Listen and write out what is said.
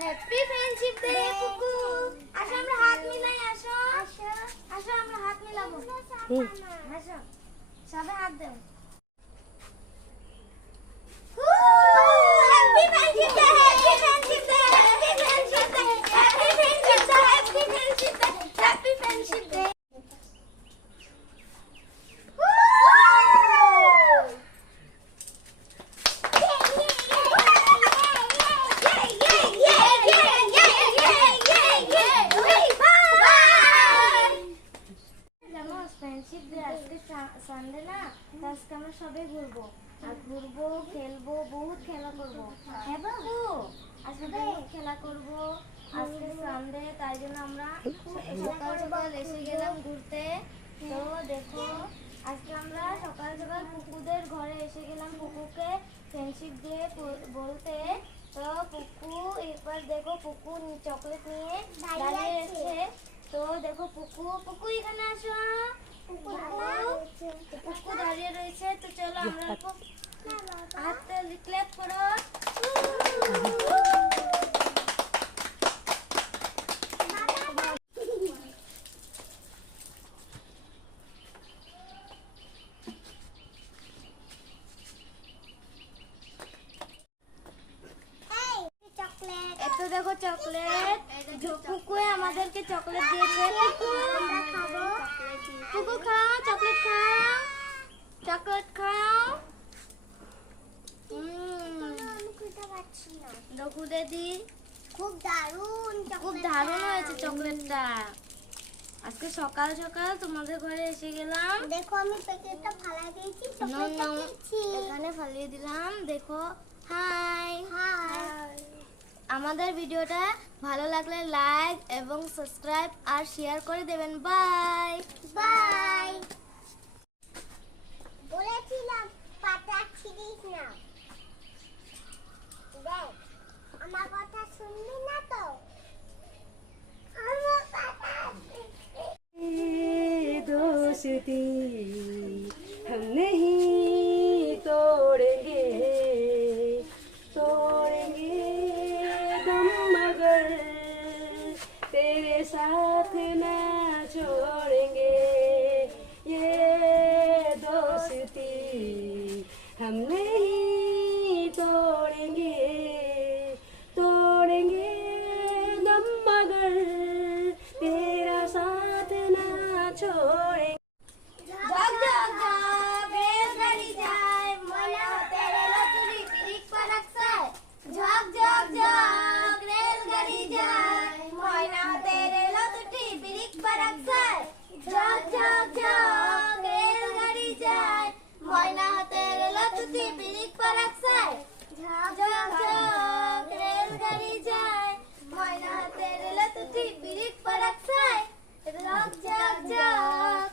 Happy friendship day পুকু। আসো আমরা হাত মিলাই, আসো আসো আসো আমরা হাত মিলাবো। আসো সবাই হাত দাও। Happy friendship day, happy friendship day, happy friendship day, happy friendship day, happy friendship day, happy friendship day. Friendship day আজকে সানডে না, আজকে আমরা সবাই ঘুরবো আর ঘুরবো, খেলবো, বহুত খেলা করবো। হ্যাঁ বাবু, আজকে বহুত খেলা করবো। আজকে সানডে, তাই জন্য আমরা সকাল সকাল এসে গেলাম ঘুরতে। তো দেখো আজকে আমরা সকাল সকাল পুকুদের ঘরে এসে গেলাম পুকুকে ফ্রেন্ডশিপ ডে বলতে। তো পুকু এবার দেখো পুকু চকলেট নিয়ে দাঁড়িয়ে রয়েছে। তো দেখো পুকু, পুকু এখানে আসো। পুকু দাঁড়িয়ে রয়েছে। তো চলো আমরা হাতে ক্ল্যাপ করো। এত দেখো চকলেট, পুকুয়ে আমাদেরকে চকলেট দিয়েছে। পুকু খাও, চকলেট খাও, চকলেট খাও। দেখো দিদি, খুব দারুণ, খুব দারুণ হয়েছে চকলেটটা। আজকে সকাল সকাল তোমাদের ঘরে এসে গেলাম। দেখো আমি প্যাকেটটা ফালাই দিয়েছি, এখানে ফালিয়ে দিলাম। দেখো হাই হাই। আমাদের ভিডিওটা ভালো লাগলে লাইক এবং সাবস্ক্রাইব আর শেয়ার করে দেবেন। Bye bye. বলেছিলাম পাতা ছিড়িস না। দেখ আমার কথা শুনবি না তো। আমার পাতা दोस्ती हम नहीं तोड़ेंगे, तोड़ेंगे दम मगर तेरे साथ ना छोड़ेंगे। ये दोस्ती हम नहीं तोड़ेंगे, तोड़ेंगे दम मगर तेरा साथ ना छोड़ेंगे। জগ জগ জগ রেলগাড়ি যায়, ময়না হতে রেলচুরি পিরিক পারাকসায়। জগ জগ জগ রেলগাড়ি যায়, ময়না হতে রেলচুরি পিরিক পারাকসায়। জগ জগ জগ রেলগাড়ি যায়, ময়না হতে রেলচুরি পিরিক পারাকসায়। জগ জগ জগ রেলগাড়ি যায়, ময়না হতে রেলচুরি পিরিক পারাকসায়। জগ জগ জগ